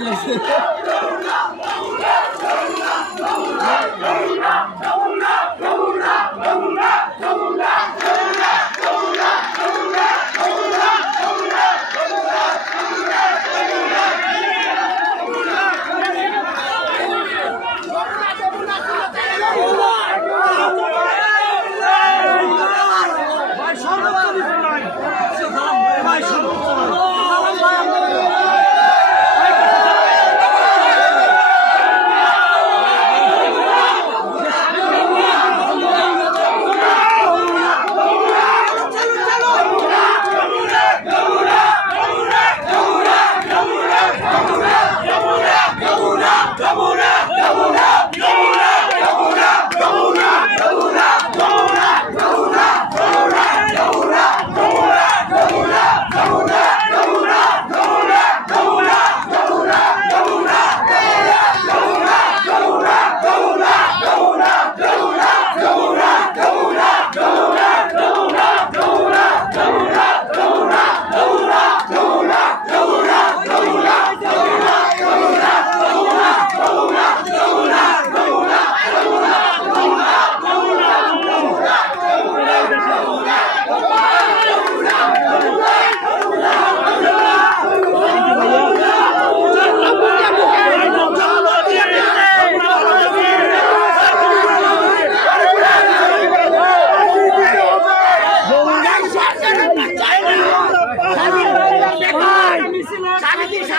Öyle.